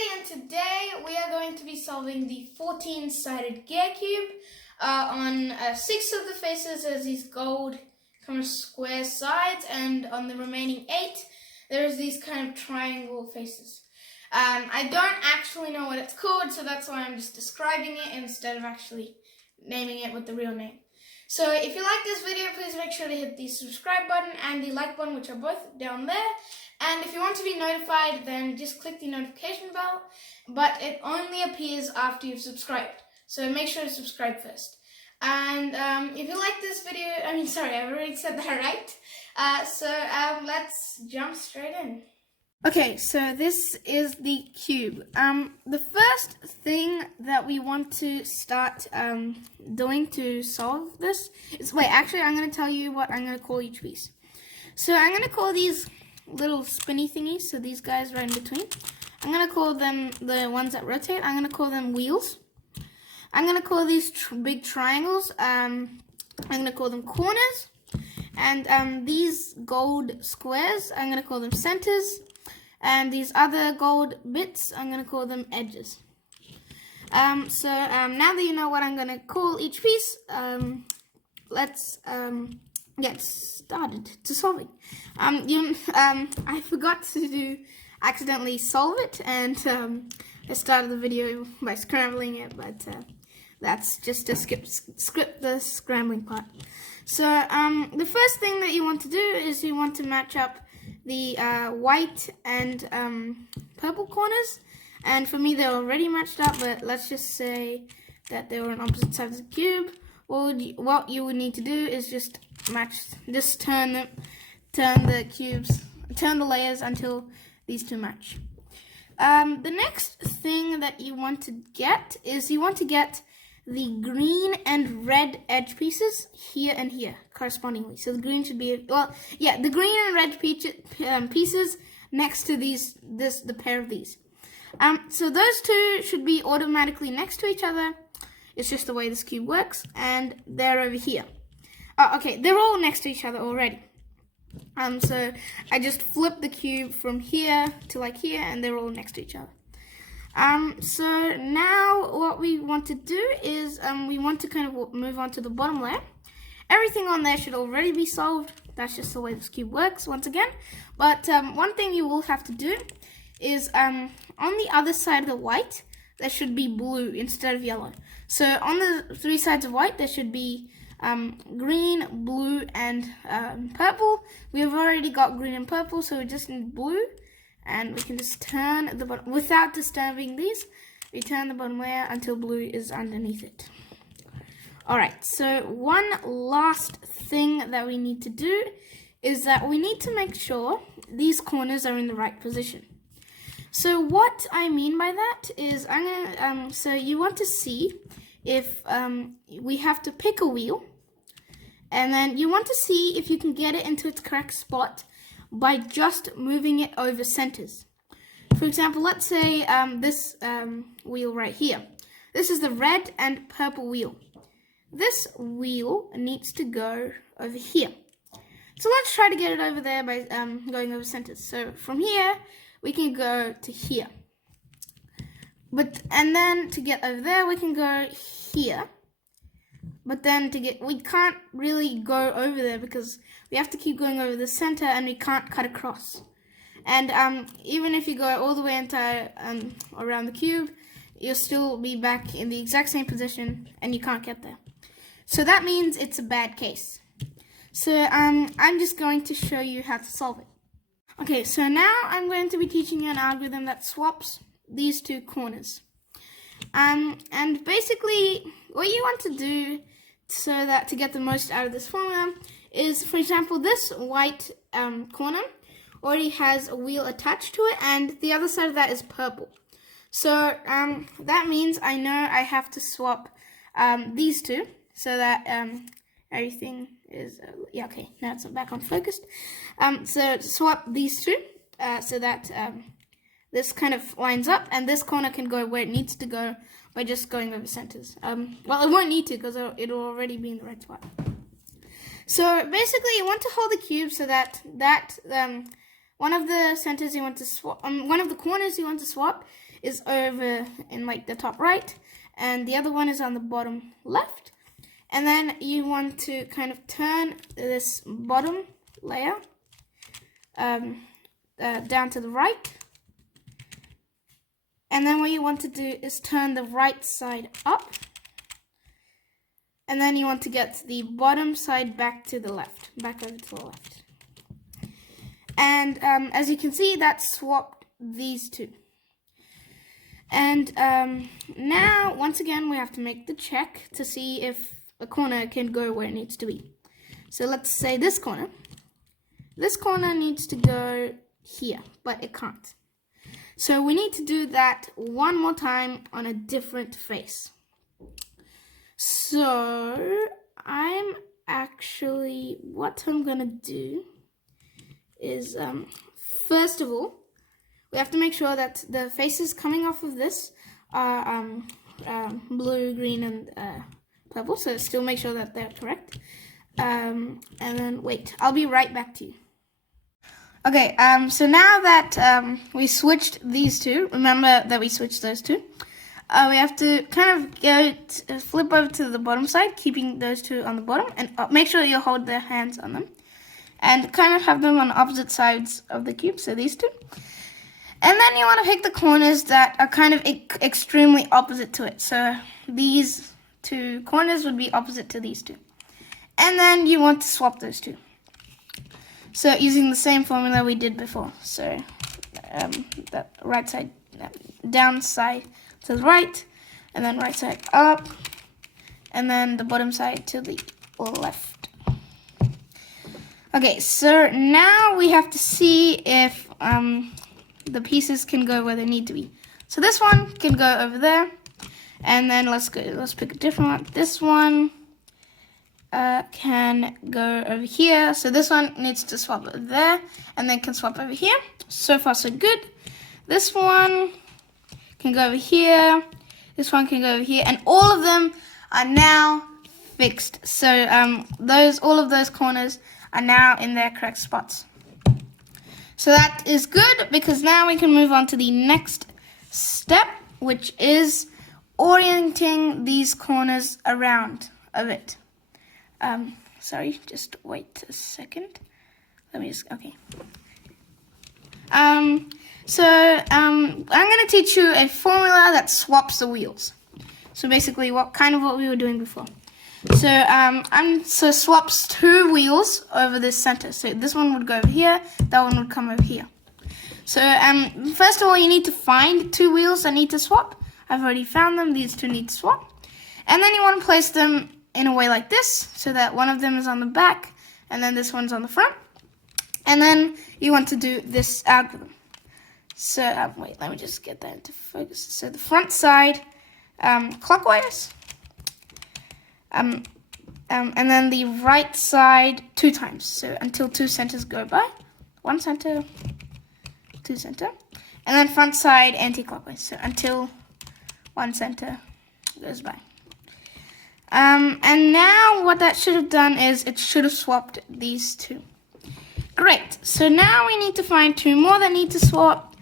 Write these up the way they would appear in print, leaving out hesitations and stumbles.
everybody, and today we are going to be solving the 14-sided gear cube. On 6 of the faces there's these gold kind of square sides, and on the remaining 8 there's these kind of triangle faces. I don't actually know what it's called, so that's why I'm just describing it instead of actually naming it with the real name. So if you like this video, please make sure to hit the subscribe button and the like button, which are both down there. And if you want to be notified, then just click the notification bell, but it only appears after you've subscribed. So make sure to subscribe first. And if you like this video, I've already said that right. So let's jump straight in. Okay, so this is the cube. The first thing that we want to start doing to solve this is, I'm going to tell you what I'm going to call each piece. So I'm going to call these little spinny thingies, so these guys right in between, I'm going to call them the ones that rotate. I'm going to call them wheels. I'm going to call these big triangles, I'm going to call them corners. And these gold squares, I'm going to call them centers. And these other gold bits, I'm going to call them edges. Now that you know what I'm going to call each piece, let's get started to solving. I forgot to accidentally solve it, and I started the video by scrambling it, but that's just to skip the scrambling part. So the first thing that you want to do is you want to match up the white and purple corners, and for me they're already matched up, but let's just say that they were on opposite sides of the cube. What you would need to do is just turn the layers until these two match. The next thing that you want to get is the green and red edge pieces here and here correspondingly. So the green should be, the green and red pieces next to the pair of these. So those two should be automatically next to each other. It's just the way this cube works, and they're over here. Okay, they're all next to each other already. So I just flip the cube from here to like here, and they're all next to each other. So now what we want to do is we want to kind of move on to the bottom layer. Everything on there should already be solved. That's just the way this cube works once again. But one thing you will have to do is on the other side of the white, there should be blue instead of yellow. So on the 3 sides of white, there should be green, blue, and purple. We have already got green and purple, so we just need blue. And we can just turn the bottom, without disturbing these, we turn the bottom layer until blue is underneath it. Alright, so one last thing that we need to do is that we need to make sure these corners are in the right position. So what I mean by that is so you want to see if we have to pick a wheel, and then you want to see if you can get it into its correct spot by just moving it over centers. For example, let's say this wheel right here. This is the red and purple wheel. This wheel needs to go over here. So let's try to get it over there by going over centers. So from here, we can go to here. And then to get over there, we can go here. But then we can't really go over there because we have to keep going over the center, and we can't cut across. And even if you go all the way around the cube, you'll still be back in the exact same position, and you can't get there. So that means it's a bad case. So I'm just going to show you how to solve it. Okay, so now I'm going to be teaching you an algorithm that swaps these two corners. And basically, what you want to do to get the most out of this formula is, for example, this white corner already has a wheel attached to it, and the other side of that is purple. So that means I know I have to swap these two so that everything is, okay, now it's back on focused. So swap these two so that this kind of lines up, and this corner can go where it needs to go by just going over centers. Well, it won't need to because it'll already be in the right spot. So basically, you want to hold the cube so that one of the centers you want to swap, one of the corners you want to swap is over in like the top right, and the other one is on the bottom left. And then you want to kind of turn this bottom layer down to the right. And then what you want to do is turn the right side up. And then you want to get the bottom side back to the left, back over to the left. And as you can see, that swapped these two. And now, once again, we have to make the check to see if a corner can go where it needs to be. So let's say this corner needs to go here, but it can't. So we need to do that one more time on a different face. So what I'm gonna do is, first of all, we have to make sure that the faces coming off of this are blue, green, and purple. So still make sure that they're correct. And then wait, I'll be right back to you. Okay, so now that we switched these two, remember that we switched those two. We have to kind of flip over to the bottom side, keeping those two on the bottom, and make sure you hold their hands on them, and kind of have them on opposite sides of the cube. So these two. And then you want to pick the corners that are kind of extremely opposite to it. So these two corners would be opposite to these two. And then you want to swap those two. So using the same formula we did before. So that right side, down side to the right, and then right side up, and then the bottom side to the left. Okay, so now we have to see if the pieces can go where they need to be. So this one can go over there, and then let's pick a different one. This one can go over here. So this one needs to swap over there, and then can swap over here. So far so good. This one can go over here. This one can go over here, and all of them are now fixed. So all of those corners are now in their correct spots. So that is good, because now we can move on to the next step, which is orienting these corners around a bit. Sorry, just wait a second. Okay. So I'm going to teach you a formula that swaps the wheels. So basically what we were doing before. So swaps two wheels over this center. So this one would go over here, that one would come over here. So first of all, you need to find two wheels that need to swap. I've already found them. These two need to swap. And then you want to place them in a way like this, so that one of them is on the back, and then this one's on the front. And then you want to do this algorithm. So wait, let me just get that into focus. So the front side clockwise. And then the right side 2 times, so until 2 centers go by. 1 center, 2 center, and then front side anti-clockwise, so until 1 center goes by. And now what that should have done is it should have swapped these two. Great, so now we need to find 2 more that need to swap.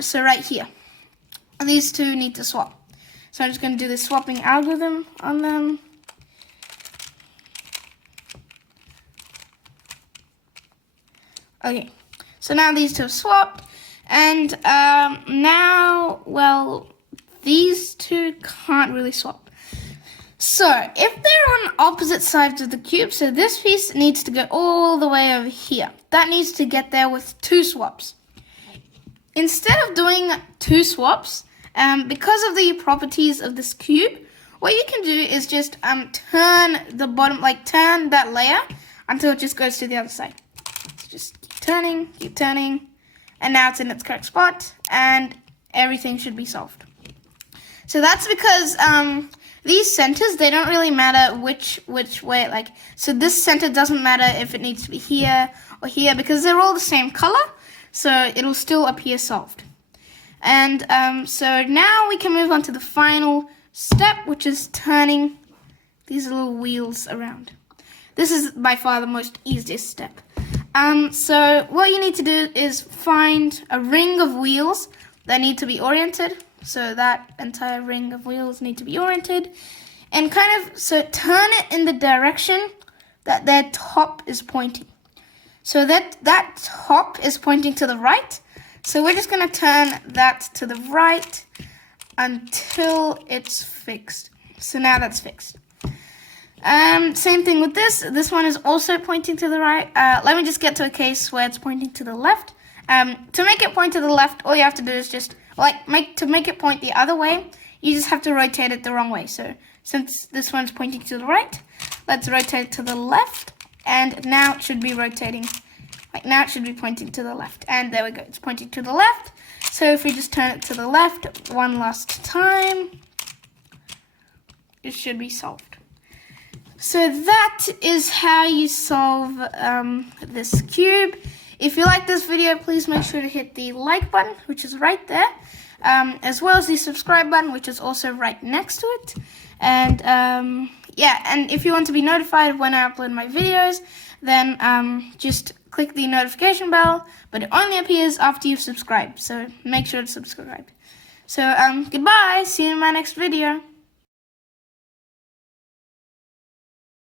So right here, these 2 need to swap. So I'm just going to do the swapping algorithm on them. Okay, so now these 2 have swapped, and now, well, these 2 can't really swap. So if they're on opposite sides of the cube, so this piece needs to go all the way over here. That needs to get there with 2 swaps. Instead of doing 2 swaps, because of the properties of this cube, what you can do is just turn the bottom, turn that layer until it just goes to the other side. So just keep turning, and now it's in its correct spot, and everything should be solved. So that's because these centers, they don't really matter which way, so this center doesn't matter if it needs to be here or here, because they're all the same color, so it'll still appear solved. And so now we can move on to the final step, which is turning these little wheels around. This is by far the most easiest step. So what you need to do is find a ring of wheels that need to be oriented. So that entire ring of wheels need to be oriented. And kind of, so turn it in the direction that their top is pointing. So that top is pointing to the right. So we're just going to turn that to the right until it's fixed. So now that's fixed. Same thing with this. This one is also pointing to the right. Let me just get to a case where it's pointing to the left. To make it point to the left, all you have to do is just, to make it point the other way, you just have to rotate it the wrong way. So since this one's pointing to the right, let's rotate it to the left. And now it should be rotating. Now it should be pointing to the left. And there we go. It's pointing to the left. So if we just turn it to the left one last time, it should be solved. So that is how you solve this cube. If you like this video, please make sure to hit the like button, which is right there, as well as the subscribe button, which is also right next to it. And yeah, and if you want to be notified when I upload my videos, then just click the notification bell, but it only appears after you've subscribed, so make sure to subscribe. So goodbye, see you in my next video.